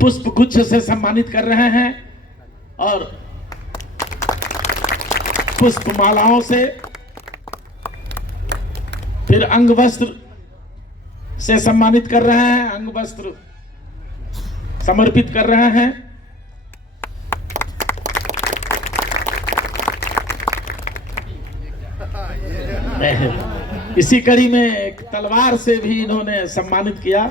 पुष्प गुच्छ से सम्मानित कर रहे हैं और पुष्प मालाओं से, फिर अंग वस्त्र से सम्मानित कर रहे हैं, अंग वस्त्र समर्पित कर रहे हैं। इसी कड़ी में एक तलवार से भी इन्होंने सम्मानित किया।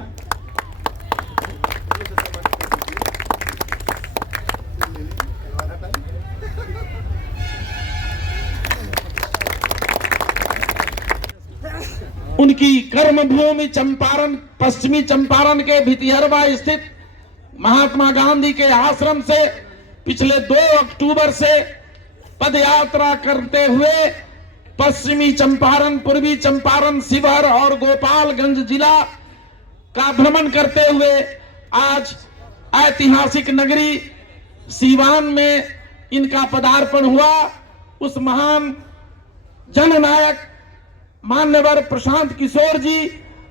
उनकी कर्मभूमि चंपारण, पश्चिमी चंपारण के भितिहरवा स्थित महात्मा गांधी के आश्रम से पिछले 2 अक्टूबर से पदयात्रा करते हुए पश्चिमी चंपारण, पूर्वी चंपारण, शिवहर और गोपालगंज जिला का भ्रमण करते हुए आज ऐतिहासिक नगरी सीवान में इनका पदार्पण हुआ। उस महान जननायक मान्यवर प्रशांत किशोर जी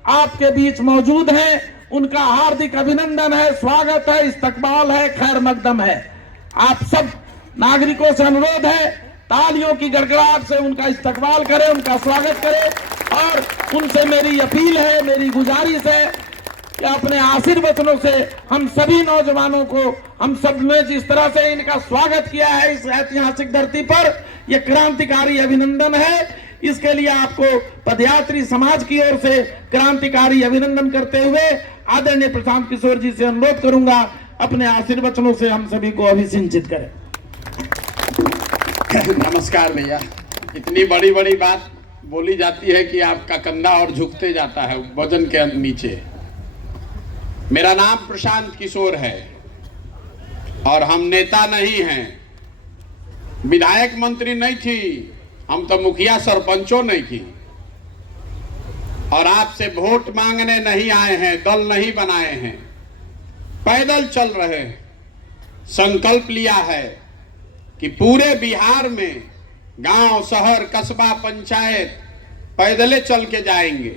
आपके बीच मौजूद हैं। उनका हार्दिक अभिनंदन है, स्वागत है, इस्तकबाल है, खैर मकदम है। आप सब नागरिकों से अनुरोध है, तालियों की गड़गड़ाहट से उनका इस्तकबाल करें, उनका स्वागत करें। और उनसे मेरी अपील है, मेरी गुजारिश है कि अपने आशीर्वचनों से हम सभी नौजवानों को, हम सब ने जिस तरह से इनका स्वागत किया है इस ऐतिहासिक धरती पर, यह क्रांतिकारी अभिनंदन है। इसके लिए आपको पदयात्री समाज की ओर से क्रांतिकारी अभिनंदन करते हुए आदरणीय प्रशांत किशोर जी से अनुरोध करूंगा, अपने आशीर्वचनों से हम सभी को अभिसिंचित करें। नमस्कार भैया। इतनी बड़ी बड़ी बात बोली जाती है कि आपका कंधा और झुकते जाता है वजन के नीचे। मेरा नाम प्रशांत किशोर है और हम नेता नहीं हैं, विधायक मंत्री नहीं थी, हम तो मुखिया सरपंचों नहीं थी। और आपसे वोट मांगने नहीं आए हैं, दल नहीं बनाए हैं, पैदल चल रहे हैं। संकल्प लिया है कि पूरे बिहार में गांव, शहर, कस्बा, पंचायत पैदले चल के जाएंगे।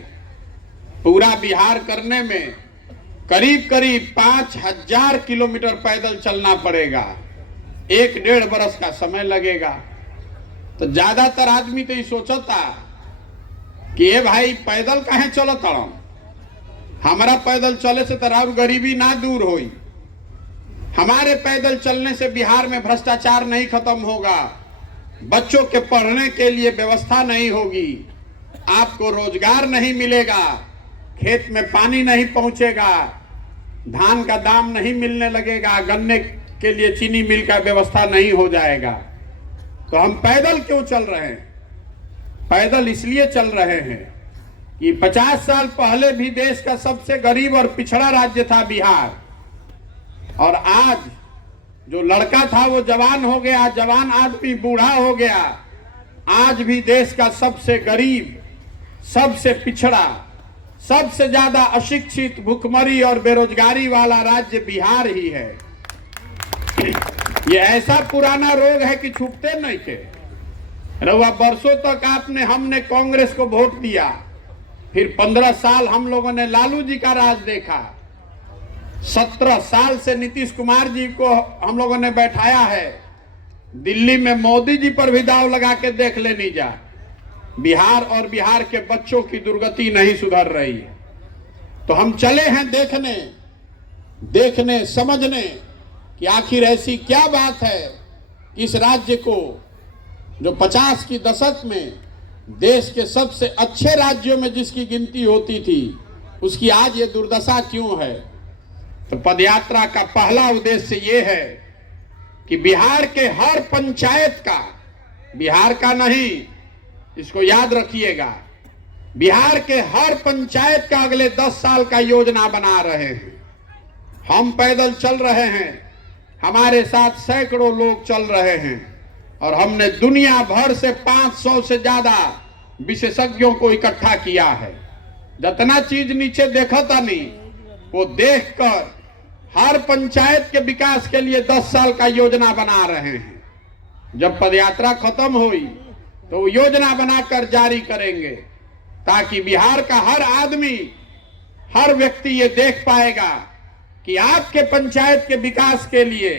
पूरा बिहार करने में करीब करीब 5000 किलोमीटर पैदल चलना पड़ेगा। 1-1.5 बरस का समय लगेगा। तो ज्यादातर आदमी तो ये सोचता कि ये भाई पैदल काहे चलो तड़म, हमारा पैदल चले से तो और गरीबी ना दूर होई, हमारे पैदल चलने से बिहार में भ्रष्टाचार नहीं खत्म होगा, बच्चों के पढ़ने के लिए व्यवस्था नहीं होगी, आपको रोजगार नहीं मिलेगा, खेत में पानी नहीं पहुंचेगा, धान का दाम नहीं मिलने लगेगा, गन्ने के लिए चीनी मिल का व्यवस्था नहीं हो जाएगा। तो हम पैदल क्यों चल रहे हैं? पैदल इसलिए चल रहे हैं कि 50 साल पहले भी देश का सबसे गरीब और पिछड़ा राज्य था बिहार, और आज जो लड़का था वो जवान हो गया, जवान आदमी बूढ़ा हो गया। आज भी देश का सबसे गरीब, सबसे पिछड़ा, सबसे ज्यादा अशिक्षित, भुखमरी और बेरोजगारी वाला राज्य बिहार ही है। ये ऐसा पुराना रोग है कि छूटते नहीं थे। रउआ वर्षों तक हमने कांग्रेस को वोट दिया, फिर 15 साल हम लोगों ने लालू जी का राज देखा, 17 साल से नीतीश कुमार जी को हम लोगों ने बैठाया है। दिल्ली में मोदी जी पर भी दाव लगा के देख लेनी जा, बिहार और बिहार के बच्चों की दुर्गति नहीं सुधर रही है। तो हम चले हैं देखने समझने कि आखिर ऐसी क्या बात है कि इस राज्य को, जो 50 की दशक में देश के सबसे अच्छे राज्यों में जिसकी गिनती होती थी, उसकी आज ये दुर्दशा क्यों है। तो पदयात्रा का पहला उद्देश्य ये है कि बिहार के हर पंचायत का, बिहार का नहीं, इसको याद रखिएगा, बिहार के हर पंचायत का अगले 10 साल का योजना बना रहे हैं। हम पैदल चल रहे हैं, हमारे साथ सैकड़ों लोग चल रहे हैं, और हमने दुनिया भर से 500 से ज्यादा विशेषज्ञों को इकट्ठा किया है। जितना चीज नीचे देखा था नहीं, वो देखकर हर पंचायत के विकास के लिए 10 साल का योजना बना रहे हैं। जब पदयात्रा खत्म हुई तो वो योजना बनाकर जारी करेंगे, ताकि बिहार का हर आदमी, हर व्यक्ति ये देख पाएगा कि आपके पंचायत के विकास के लिए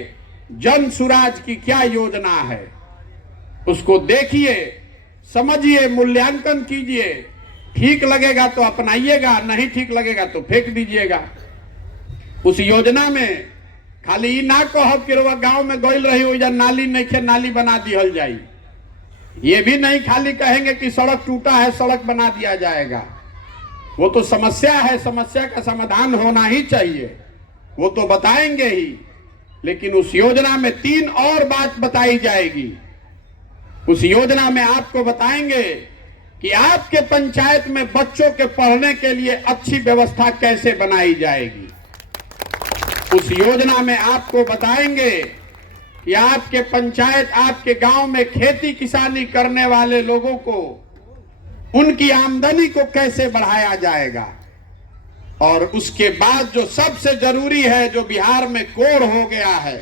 जन सुराज की क्या योजना है, उसको देखिए, समझिए, मूल्यांकन कीजिए। ठीक लगेगा तो अपनाइएगा, नहीं ठीक लगेगा तो फेंक दीजिएगा। उस योजना में खाली ना कहो कि रउआ गांव में गइल रही हो, नाली नहीं खे, नाली बना दिहल जाई। ये भी नहीं खाली कहेंगे कि सड़क टूटा है, सड़क बना दिया जाएगा। वो तो समस्या है, समस्या का समाधान होना ही चाहिए, वो तो बताएंगे ही। लेकिन उस योजना में 3 और बात बताई जाएगी। उस योजना में आपको बताएंगे कि आपके पंचायत में बच्चों के पढ़ने के लिए अच्छी व्यवस्था कैसे बनाई जाएगी। उस योजना में आपको बताएंगे कि आपके पंचायत, आपके गांव में खेती किसानी करने वाले लोगों को, उनकी आमदनी को कैसे बढ़ाया जाएगा। और उसके बाद जो सबसे जरूरी है, जो बिहार में कोढ़ हो गया है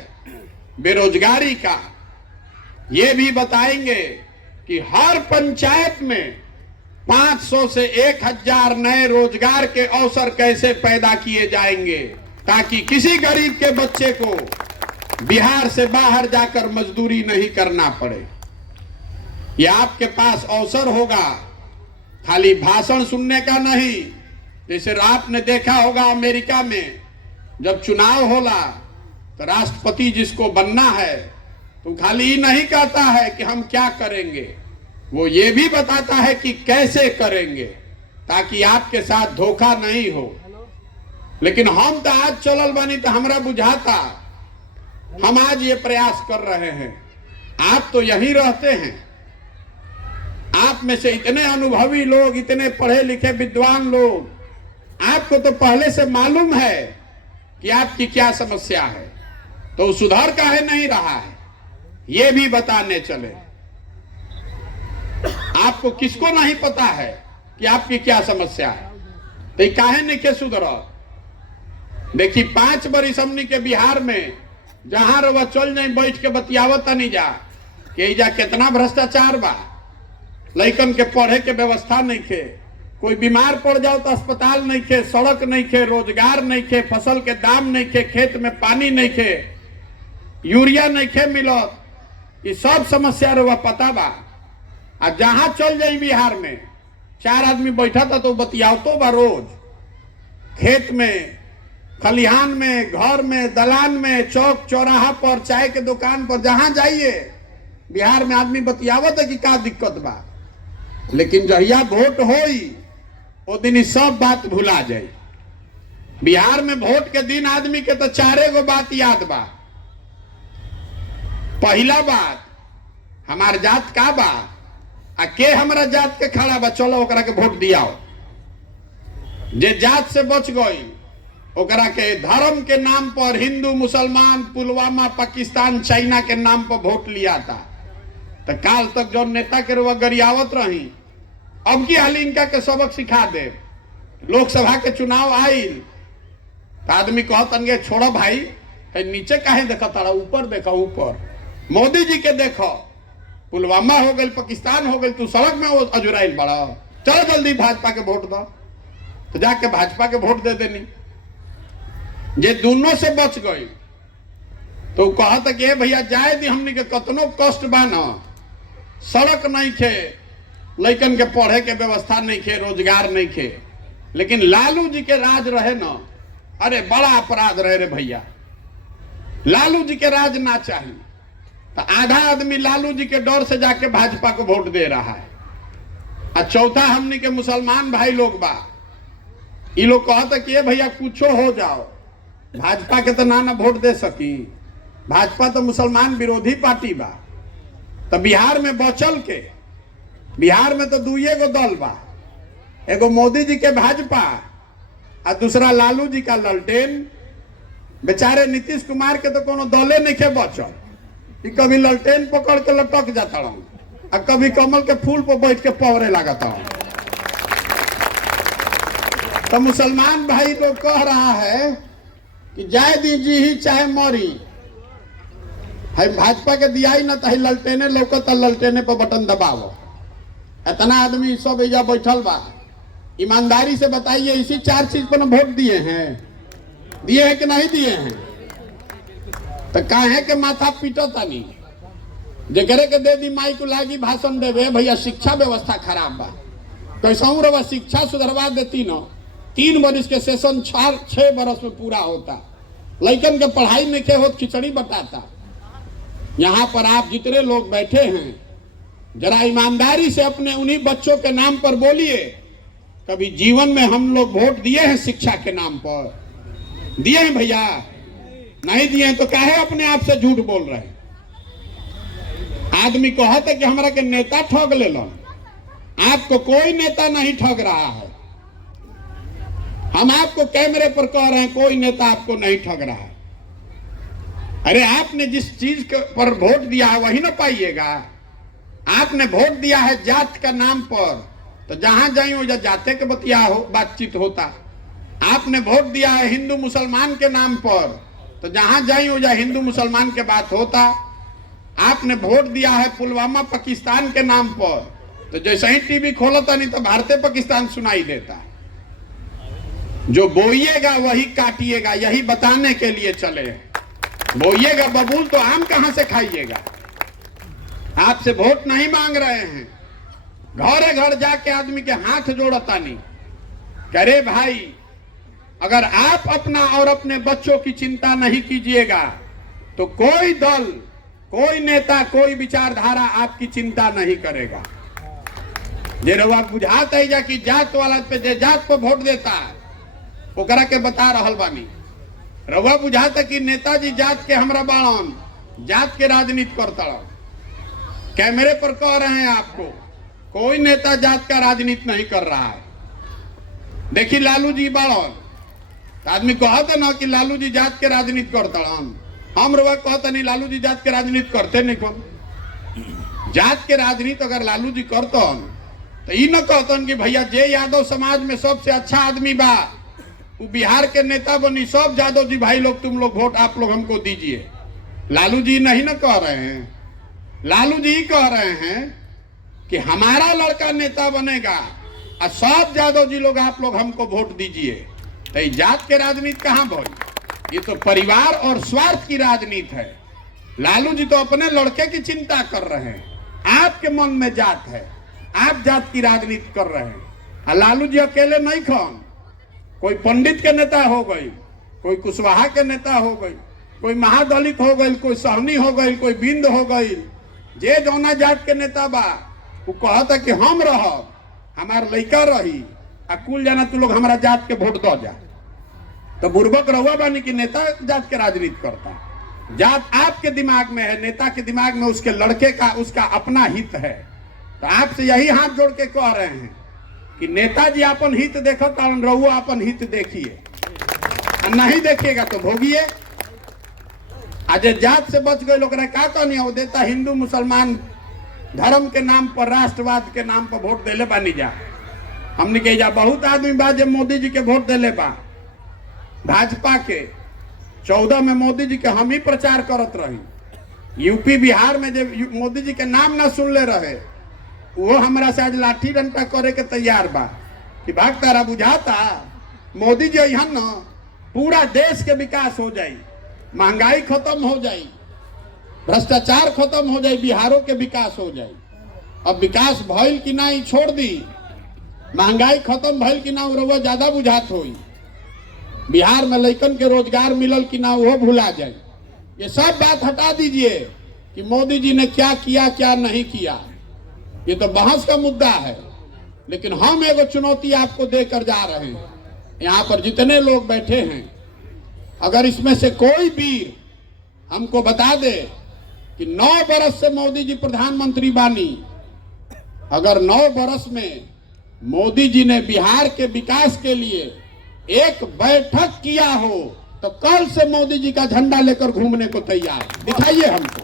बेरोजगारी का, ये भी बताएंगे कि हर पंचायत में 500 से 1000 नए रोजगार के अवसर कैसे पैदा किए जाएंगे, ताकि किसी गरीब के बच्चे को बिहार से बाहर जाकर मजदूरी नहीं करना पड़े। ये आपके पास अवसर होगा, खाली भाषण सुनने का नहीं। जैसे आपने देखा होगा अमेरिका में जब चुनाव होला तो राष्ट्रपति जिसको बनना है तो खाली ही नहीं कहता है कि हम क्या करेंगे, वो ये भी बताता है कि कैसे करेंगे, ताकि आपके साथ धोखा नहीं हो। लेकिन हम तो आज चलल बनी तो हमरा बुझाता हम आज ये प्रयास कर रहे हैं। आप तो यहीं रहते हैं, आप में से इतने अनुभवी लोग, इतने पढ़े लिखे विद्वान लोग, आपको तो पहले से मालूम है कि आपकी क्या समस्या है, तो सुधार काहे नहीं रहा है, ये भी बताने चले। आपको किसको नहीं पता है कि आपकी क्या समस्या है, तो काहे नहीं के सुधर। देखिए 5 बरिस हमनी के बिहार में जहां रवा चल जाए बैठ के बतियावत नहीं जा कि जा कितना भ्रष्टाचार बा, लइकन के पढ़े के व्यवस्था नहीं खे, कोई बीमार पड़ जाओ तो अस्पताल नहीं खे, सड़क नहीं खे, रोजगार नहीं खे, फसल के दाम नहीं खे, खेत में पानी नहीं खे, यूरिया नहीं खे मिलत। ये सब समस्या रवा पता बा। आ जहां चल जाई बिहार में 4 आदमी बैठा था तो बतियावतो बा रोज, खेत में, खलिहान में, घर में, दलान में, चौक चौराहा पर, चाय के दुकान पर, जहां जाइए बिहार में आदमी बतियावत है कि क्या दिक्कत बा। लेकिन जहिया वोट होई वो दिन ही सब बात भुला जाए। बिहार में वोट के दिन आदमी के तो 4 गो बात याद बा। पहला बात, हमार जात का बा, आ के हमारा जात के खड़ा बा, चलो ओकरा के वोट दियाओ। जे जात से बच गई ओकरा के धर्म के नाम पर हिंदू मुसलमान, पुलवामा, पाकिस्तान, चाइना के नाम पर वोट लिया था। तो काल तक जो नेता के रुआ गरियावत रही, अब की हाल इनका के सबक सिखा दे। लोकसभा के चुनाव आइल तो आदमी कहतन छोड़ो भाई, नीचे काहे देखा तारा, ऊपर देखा, ऊपर मोदी जी के देखो, पुलवामा हो गई, पाकिस्तान हो गई, तू सड़क में अजुराइल बड़ा, चलो जल्दी भाजपा के वोट दो। तो जाके भाजपा के वोट दे देनी। जे दोनों से बच गई तो कहता कि भैया जाए दी, हमनी के कतनो कष्ट बा न, सड़क नहीं खे, लइकन के पढ़े के व्यवस्था नहीं खे, रोजगार नहीं खे। लेकिन लालू जी के राज रहे न, अरे बड़ा अपराध रहे रे भैया। लालू जी के राज ना चाहिए तो आधा आदमी लालू जी के डर से जाके भाजपा को वोट दे रहा है। और चौथा हमनी के मुसलमान भाई लोग बा, ये लोग कहता कि भैया कुछो हो जाओ, भाजपा के तो ना वोट दे सकी, भाजपा तो मुसलमान विरोधी पार्टी बा। तो बिहार में बचल के, बिहार में तो 2 गो दल बा, एगो मोदी जी के भाजपा और दूसरा लालू जी का ललटेन। बेचारे नीतीश कुमार के तो कोनो दले नहीं के बचल, कभी ललटेन पकड़ के लटक जाता और कभी कमल के फूल पर बैठ के पवरे लगाता। तो मुसलमान भाई लोग कह रहा है कि जाए दीजिए ही चाहे मरी, है भाजपा के दिया ही ना तो ललटेने लौकत, ललटेने पर बटन दबाओ। इतना आदमी सब एजा बैठल बा, ईमानदारी से बताइए इसी 4 चीज पर वोट दिए हैं। दिए हैं कि नहीं दिए हैं? तो काहे के माथा पीटो तनी जेकरे के दे दी माई को लागी भाषण देवे। भैया शिक्षा व्यवस्था खराब बा, कैसा रवा शिक्षा सुधरवा देती न 3 बरिस के सेशन 6 बरस में पूरा होता। लड़कन के पढ़ाई में के होत खिचड़ी बताता। यहाँ पर आप जितने लोग बैठे हैं जरा ईमानदारी से अपने उन्हीं बच्चों के नाम पर बोलिए, कभी जीवन में हम लोग वोट दिए हैं शिक्षा के नाम पर? दिए हैं भैया? नहीं दिए हैं तो काहे अपने आप से झूठ बोल रहे हैं? आदमी कहते कि हमरा के नेता ठग ले लो, आपको कोई नेता नहीं ठग रहा है। हम आपको कैमरे पर कह रहे हैं कोई नेता आपको नहीं ठग रहा है। अरे आपने जिस चीज पर वोट दिया है वही ना पाइएगा। आपने वोट दिया है जात का नाम पर, तो जहां जाइए वो जाते के बतिया हो बातचीत होता। आपने वोट दिया है हिंदू मुसलमान के नाम पर, तो जहां जाइए वो हिंदू मुसलमान के बात होता। आपने वोट दिया है पुलवामा पाकिस्तान के नाम पर, तो जैसे ही टीवी खोलता नहीं तो भारतीय पाकिस्तान सुनाई देता। जो बोइएगा वही काटिएगा, यही बताने के लिए चले। बोइएगा बबूल तो आम कहां से खाइएगा? आपसे वोट नहीं मांग रहे हैं, घरे घर जाके आदमी के हाथ जोड़ता नहीं। करे भाई, अगर आप अपना और अपने बच्चों की चिंता नहीं कीजिएगा तो कोई दल, कोई नेता, कोई विचारधारा आपकी चिंता नहीं करेगा। जे रउआ बुझात है जा कि जात वाला पे जे जात को वोट देता है ओकरा के बता रहल बानी। रउआ बुझाता कि नेताजी जात के हमरा बाणन, जात के राजनीति करता। कैमरे पर कह रहे हैं आपको, कोई नेता जात का राजनीति नहीं कर रहा है। देखिए लालू जी बाणन, आदमी कहते ना कि लालू जी जात के राजनीति करता। हम रउआ कहते नहीं लालू जी जात के राजनीति करते नहीं। कौन जात के राजनीति अगर लालू जी करतन तो ये न कहतन कि भैया जे यादव समाज में सबसे अच्छा आदमी बा वो बिहार के नेता बनी, सब यादव जी भाई लोग तुम लोग वोट आप लोग हमको दीजिए। लालू जी नहीं न कह रहे हैं। लालू जी कह रहे हैं कि हमारा लड़का नेता बनेगा और सब यादव जी लोग आप लोग हमको वोट दीजिए। तो जात के राजनीति कहां भाई? ये तो परिवार और स्वार्थ की राजनीति है। लालू जी तो अपने लड़के की चिंता कर रहे हैं। आपके मन में जात है, आप जात की राजनीति कर रहे हैं। और लालू जी अकेले नहीं खन, कोई पंडित के नेता हो गई, कोई कुशवाहा के नेता हो गई, कोई महादलित हो गई, कोई सहनी हो गई, कोई बिंद हो गई। जे जौना जात के नेता बा वो कहता कि हम रहब, हमार लड़का रही, आ कुल जाना तू लोग हमारा जात के वोट दो जा। तो बुर्बक रहुआ बानी कि नेता जात के राजनीति करता। जात आपके दिमाग में है, नेता के दिमाग में उसके लड़के का, उसका अपना हित है। तो आपसे यही हाथ जोड़ के कह रहे हैं कि नेताजी अपन हित देखो, रहुआ अपन हित देखिए, नहीं देखिएगा तो भोगिए। आज जात से बच गए लोग का कहनी हो देता हिंदू मुसलमान धर्म के नाम पर, राष्ट्रवाद के नाम पर वोट देले बानी जा। हमने कही जा बहुत आदमी बा जब मोदी जी के वोट देले बा, भाजपा के 14 में मोदी जी के हम ही प्रचार करत रही। यूपी बिहार में जब मोदी जी के नाम ना सुन ले रहे, वो हमारा से आज लाठी डंडा करे के तैयार बा कि भाग तारा बुझाता मोदी जी यहाँ न पूरा देश के विकास हो जाई, महंगाई खत्म हो जाई, भ्रष्टाचार खत्म हो जाए, बिहारों के विकास हो जाए। अब विकास भइल कि ना छोड़ दी, महंगाई खत्म भइल कि ना वो ज्यादा बुझात होई, बिहार में लइकन के रोजगार मिलल कि ना वो भुला जाए। ये सब बात हटा दीजिए कि मोदी जी ने क्या किया क्या नहीं किया, ये तो बहस का मुद्दा है। लेकिन हम एगो चुनौती आपको देकर जा रहे हैं। यहाँ पर जितने लोग बैठे हैं, अगर इसमें से कोई वीर हमको बता दे कि 9 बरस से मोदी जी प्रधानमंत्री बानी, अगर 9 बरस में मोदी जी ने बिहार के विकास के लिए एक बैठक किया हो तो कल से मोदी जी का झंडा लेकर घूमने को तैयार, दिखाइए हमको।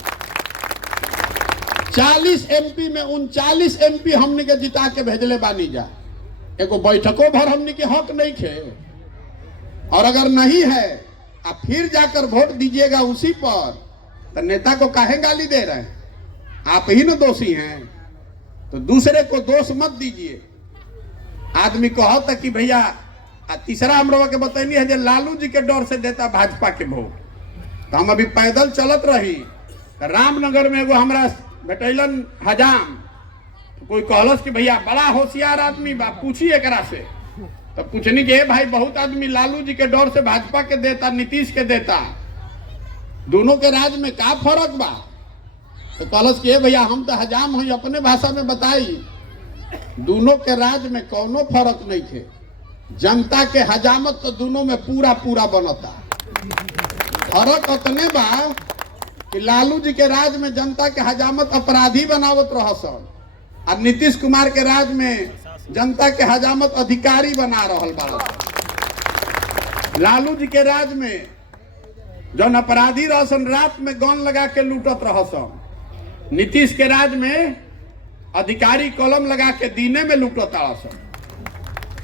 40 एमपी में 39 एमपी हमने के जिता के भेजले बानी जा, एको बैठकों भर हमने के हक नहीं खे। और अगर नहीं है आप फिर जाकर वोट दीजिएगा उसी पर, तो नेता को काहे गाली दे रहे हैं? आप ही ना दोषी हैं, तो दूसरे को दोष मत दीजिए। आदमी कहता कि भैया तीसरा हम लोग के बतैनी है जो लालू जी के डर से देता भाजपा के वोट। तो हम अभी पैदल चलत रही, रामनगर में एगो हमरा बेटैलन हजाम, तो कोई कहलस कि भैया बड़ा होशियार आदमी बा, पूछी एकरा से। तो पूछनी कि भाई बहुत आदमी लालू जी के डर से भाजपा के देता, नीतीश के देता, दोनों के राज में का फर्क बा? तो कहलस कि भैया हम तो हजाम हुई, अपने भाषा में बताई, दोनों के राज में कोनो फर्क नहीं थे। जनता के हजामत तो दोनों में पूरा पूरा बनता। फर्क उतने बा कि लालू जी के राज में जनता के हजामत अपराधी बनावत रहसन, और नीतीश कुमार के राज में जनता के हजामत अधिकारी बना रहल बा। लालू जी के राज में जौन अपराधी रहसन रात में गन लगा के लूटत रहसन, नीतीश के राज में अधिकारी कलम लगा के दीने में लूटत रहसन।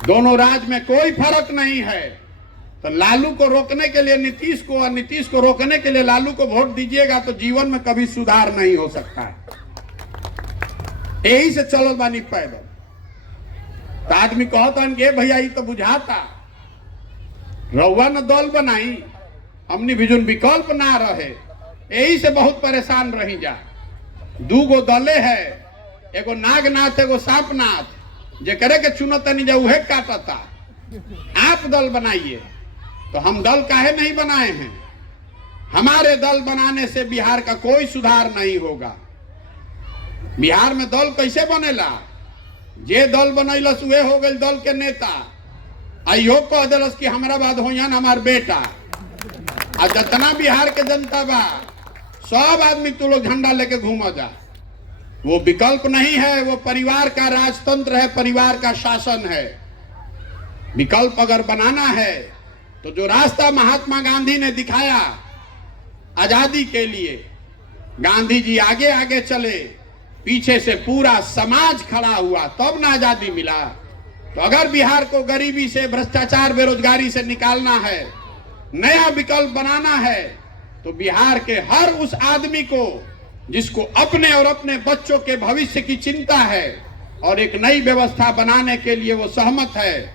दोनों राज में कोई फर्क नहीं है। तो लालू को रोकने के लिए नीतीश को और नीतीश को रोकने के लिए लालू को वोट दीजिएगा तो जीवन में कभी सुधार नहीं हो सकता है। यही से चलो बानी पैदल। तो आदमी कहता कि भैया ये तो बुझाता रउआ न दल बनाई, हमनी भी जोन विकल्प ना रहे, यही से बहुत परेशान रही जा। दूगो दले है, एगो नागनाथ एगो सांपनाथ, जेकरे के चुनत नहीं जा उहे काटता। आप दल बनाइए। तो हम दल काहे नहीं बनाए हैं? हमारे दल बनाने से बिहार का कोई सुधार नहीं होगा। बिहार में दल कैसे बनेला? जे दल बनैलस उहे हो गए दल के नेता। आइयो कह दिलस कि हमारा बाद होयन हमार बेटा। और जितना बिहार के जनता बा सब आदमी तू लोग झंडा लेके घूमा जा। वो विकल्प नहीं है, वो परिवार का राजतंत्र है, परिवार का शासन है। विकल्प अगर बनाना है तो जो रास्ता महात्मा गांधी ने दिखाया आजादी के लिए, गांधी जी आगे आगे चले, पीछे से पूरा समाज खड़ा हुआ, तब ना आजादी मिला। तो अगर बिहार को गरीबी से, भ्रष्टाचार, बेरोजगारी से निकालना है, नया विकल्प बनाना है, तो बिहार के हर उस आदमी को जिसको अपने और अपने बच्चों के भविष्य की चिंता है और एक नई व्यवस्था बनाने के लिए वो सहमत है,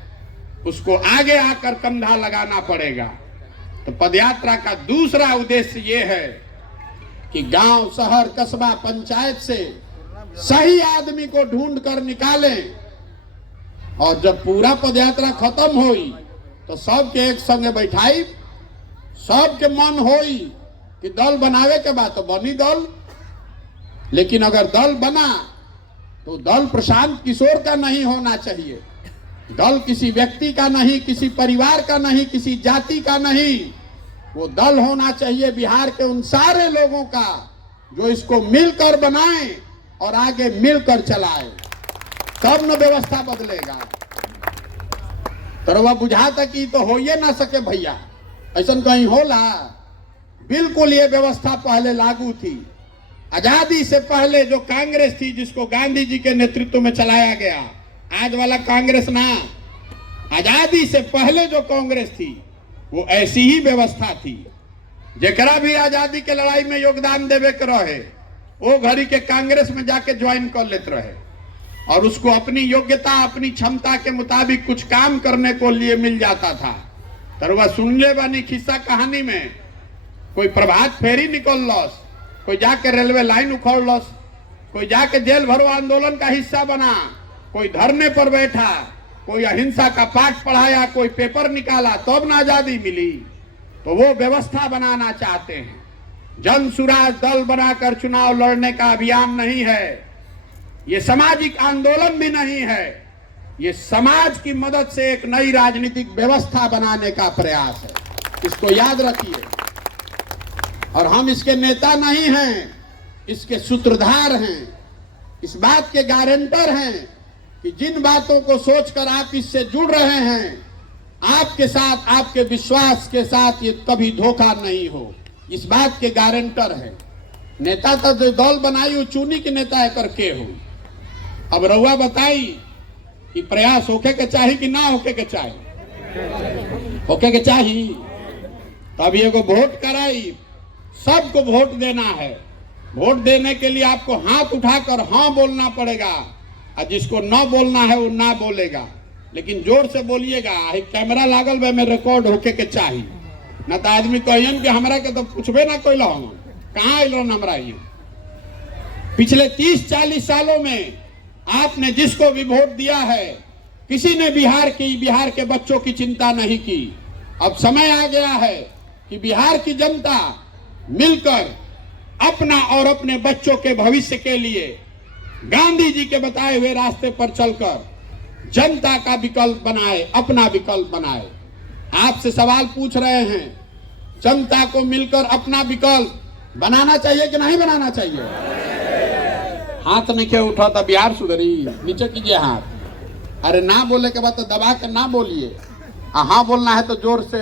उसको आगे आकर कंधा लगाना पड़ेगा। तो पदयात्रा का दूसरा उद्देश्य ये है कि गांव, शहर, कस्बा, पंचायत से सही आदमी को ढूंढ कर निकालें, और जब पूरा पदयात्रा खत्म होई तो सबके एक संगे बैठाई, सबके मन होई कि दल बनावे के बाद तो बनी दल। लेकिन अगर दल बना तो दल प्रशांत किशोर का नहीं होना चाहिए, दल किसी व्यक्ति का नहीं, किसी परिवार का नहीं, किसी जाति का नहीं। वो दल होना चाहिए बिहार के उन सारे लोगों का जो इसको मिलकर बनाएं और आगे मिलकर चलाएं, तब न व्यवस्था बदलेगा। तो वह बुझाता कि तो हो ये ना सके भैया, ऐसा कहीं होला? बिल्कुल ये व्यवस्था पहले लागू थी। आजादी से पहले जो कांग्रेस थी, जिसको गांधी जी के नेतृत्व में चलाया गया, आज वाला कांग्रेस ना, आजादी से पहले जो कांग्रेस थी वो ऐसी ही व्यवस्था थी। जेकरा भी आजादी के लड़ाई में योगदान देवे के रहे वो घड़ी के कांग्रेस में जाके ज्वाइन कर लेते रहे, और उसको अपनी योग्यता, अपनी क्षमता के मुताबिक कुछ काम करने को लिए मिल जाता था। तरवा सुनले बानी खिस्सा कहानी में, कोई प्रभात फेरी निकल लस, कोई जाके रेलवे लाइन उखड़ लस, कोई जाके जेल भरो आंदोलन का हिस्सा बना, कोई धरने पर बैठा, कोई अहिंसा का पाठ पढ़ाया, कोई पेपर निकाला, तब ना आजादी मिली। तो वो व्यवस्था बनाना चाहते हैं। जन सुराज दल बनाकर चुनाव लड़ने का अभियान नहीं है, ये सामाजिक आंदोलन भी नहीं है, ये समाज की मदद से एक नई राजनीतिक व्यवस्था बनाने का प्रयास है। इसको याद रखिए। और हम इसके नेता नहीं हैं, इसके सूत्रधार हैं, इस बात के गारंटर हैं कि जिन बातों को सोचकर आप इससे जुड़ रहे हैं, आपके साथ, आपके विश्वास के साथ ये कभी धोखा नहीं हो, इस बात के गारंटर हैं। नेता तो जो दल बनाई वो चुनी के नेता है करके हो। अब रउआ बताई कि प्रयास होके के चाहिए कि ना होके के चाहिए? होके के चाहिए। तब एगो वोट कराई, सबको वोट देना है। वोट देने के लिए आपको हाथ उठाकर हाँ बोलना पड़ेगा, और जिसको न बोलना है वो ना बोलेगा। लेकिन जोर से बोलिएगा, कैमरा लागल बे में रिकॉर्ड होके के चाहिए, ना तो आदमी कहियन कि हमरा के तो पूछबे ना कोई हम कहाँ अल हमरा ये। पिछले 30-40 सालों में आपने जिसको भी वोट दिया है, किसी ने बिहार के बच्चों की चिंता नहीं की। अब समय आ गया है कि बिहार की जनता मिलकर अपना और अपने बच्चों के भविष्य के लिए गांधी जी के बताए हुए रास्ते पर चलकर जनता का विकल्प बनाए, अपना विकल्प बनाए। आपसे सवाल पूछ रहे हैं, जनता को मिलकर अपना विकल्प बनाना चाहिए कि नहीं बनाना चाहिए? हाथ नहीं उठा था, बिहार सुधरी, नीचे कीजिए हाथ। अरे ना बोले के बाद तो दबा के ना बोलिए, हाँ बोलना है तो जोर से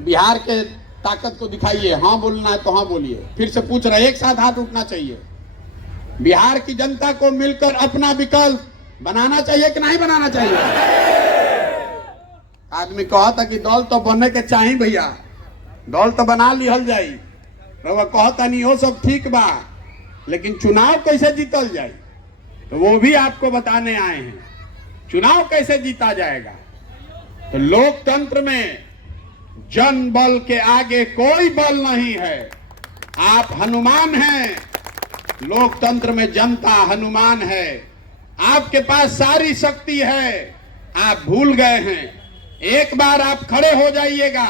बिहार के ताकत को दिखाइए, हाँ बोलना है तो हाँ बोलिए। फिर से पूछ रहे, एक साथ हाथ उठना चाहिए। बिहार की जनता को मिलकर अपना विकल्प बनाना चाहिए कि नहीं बनाना चाहिए? आदमी कहा था कि दल तो बनने के चाहिए भैया, दल तो बना लिहल जाई, रउआ कहता नहीं हो सब ठीक बा, लेकिन चुनाव कैसे जीतल जाए तो वो भी आपको बताने आए हैं। चुनाव कैसे जीता जाएगा? तो लोकतंत्र में जन बल के आगे कोई बल नहीं है। आप हनुमान हैं, लोकतंत्र में जनता हनुमान है। आपके पास सारी शक्ति है, आप भूल गए हैं। एक बार आप खड़े हो जाइएगा,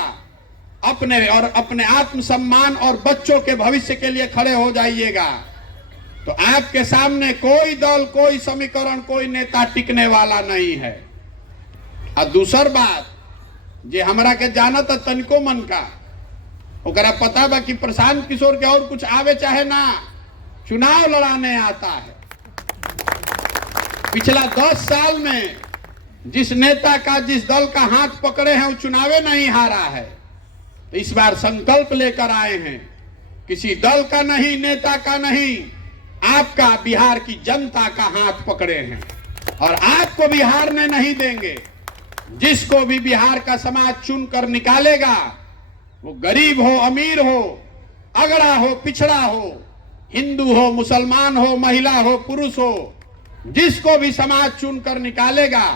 अपने आत्मसम्मान और बच्चों के भविष्य के लिए खड़े हो जाइएगा, तो आपके सामने कोई दल, कोई समीकरण, कोई नेता टिकने वाला नहीं है। और दूसर बात, जे हमरा के जानत तनिको मन का, ओकरा पता बा कि प्रशांत किशोर के और कुछ आवे चाहे ना, चुनाव लड़ाने आता है। पिछला 10 साल में जिस नेता का, जिस दल का हाथ पकड़े हैं, वो चुनावे नहीं हारा है। तो इस बार संकल्प लेकर आए हैं, किसी दल का नहीं, नेता का नहीं, आपका, बिहार की जनता का हाथ पकड़े हैं और आपको बिहार ने नहीं देंगे। जिसको भी बिहार का समाज चुनकर निकालेगा, वो गरीब हो, अमीर हो, अगड़ा हो, पिछड़ा हो, हिंदू हो, मुसलमान हो, महिला हो, पुरुष हो, जिसको भी समाज चुनकर निकालेगा,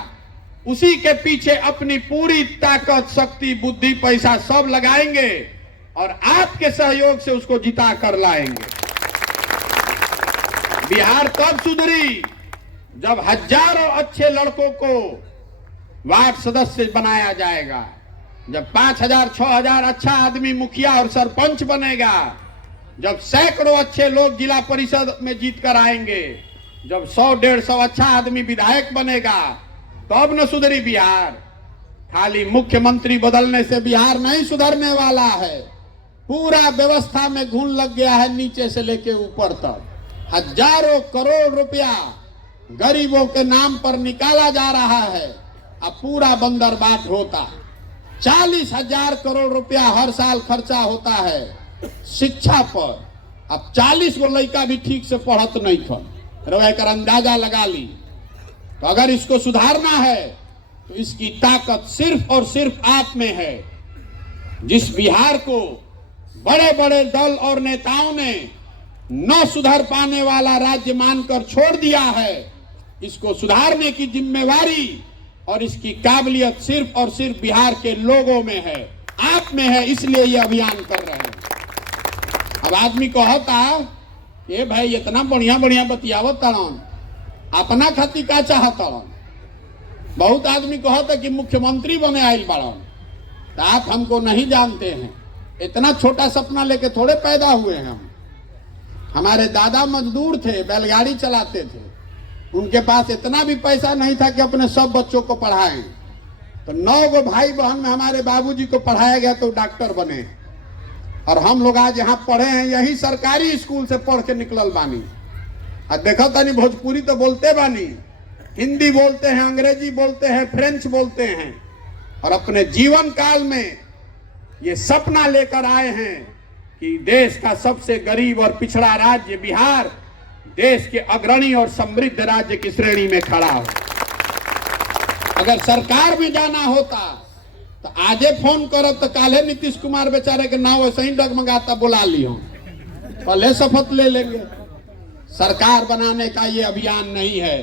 उसी के पीछे अपनी पूरी ताकत, शक्ति, बुद्धि, पैसा सब लगाएंगे और आपके सहयोग से उसको जिता कर लाएंगे। बिहार तब सुधरी जब हजारों अच्छे लड़कों को वार्ड सदस्य बनाया जाएगा, जब 5000, 6000 अच्छा आदमी मुखिया और सरपंच बनेगा, जब सैकड़ों अच्छे लोग जिला परिषद में जीत कर आएंगे, जब 100-150 अच्छा आदमी विधायक बनेगा, तब न सुधरी बिहार। खाली मुख्यमंत्री बदलने से बिहार नहीं सुधरने वाला है। पूरा व्यवस्था में घुन लग गया है, नीचे से लेके ऊपर तक। हजारों करोड़ रुपया गरीबों के नाम पर निकाला जा रहा है। अब पूरा बंदरबाट होता, 40,000 करोड़ रुपया हर साल खर्चा होता है शिक्षा पर। अब 40 गो लड़का भी ठीक से पढ़त नहीं खन, रवा कर अंदाजा लगा ली। तो अगर इसको सुधारना है तो इसकी ताकत सिर्फ और सिर्फ आप में है। जिस बिहार को बड़े बड़े दल और नेताओं ने न सुधर पाने वाला राज्य मानकर छोड़ दिया है, इसको सुधारने की जिम्मेवारी और इसकी काबिलियत सिर्फ और सिर्फ बिहार के लोगों में है, आप में है, इसलिए ये अभियान कर रहे हैं। अब आदमी कहता, ये भाई इतना बढ़िया बढ़िया बतियावत तड़न, अपना खातिर का चाहतड़न। बहुत आदमी कहता कि मुख्यमंत्री बने आइल बड़न, तो आप हमको नहीं जानते हैं। इतना छोटा सपना लेके थोड़े पैदा हुए हैं हम। हमारे दादा मजदूर थे, बैलगाड़ी चलाते थे, उनके पास इतना भी पैसा नहीं था कि अपने सब बच्चों को पढ़ाएं। तो 9 गो भाई बहन में हमारे बाबूजी को पढ़ाया गया तो डॉक्टर बने, और हम लोग आज यहाँ पढ़े हैं, यही सरकारी स्कूल से पढ़ के निकलल बानी। और देखो तनी भोजपुरी तो बोलते बानी, हिंदी बोलते हैं, अंग्रेजी बोलते हैं, फ्रेंच बोलते हैं, और अपने जीवन काल में ये सपना लेकर आए हैं कि देश का सबसे गरीब और पिछड़ा राज्य बिहार देश के अग्रणी और समृद्ध राज्य की श्रेणी में खड़ा हो। अगर सरकार में जाना होता तो आजे फोन करब तो काले नीतीश कुमार बेचारे के नाम वैसे ही डगमगाता बुला लियो, पहले शपथ ले लेंगे। सरकार बनाने का ये अभियान नहीं है,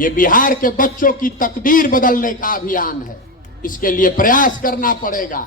ये बिहार के बच्चों की तकदीर बदलने का अभियान है। इसके लिए प्रयास करना पड़ेगा।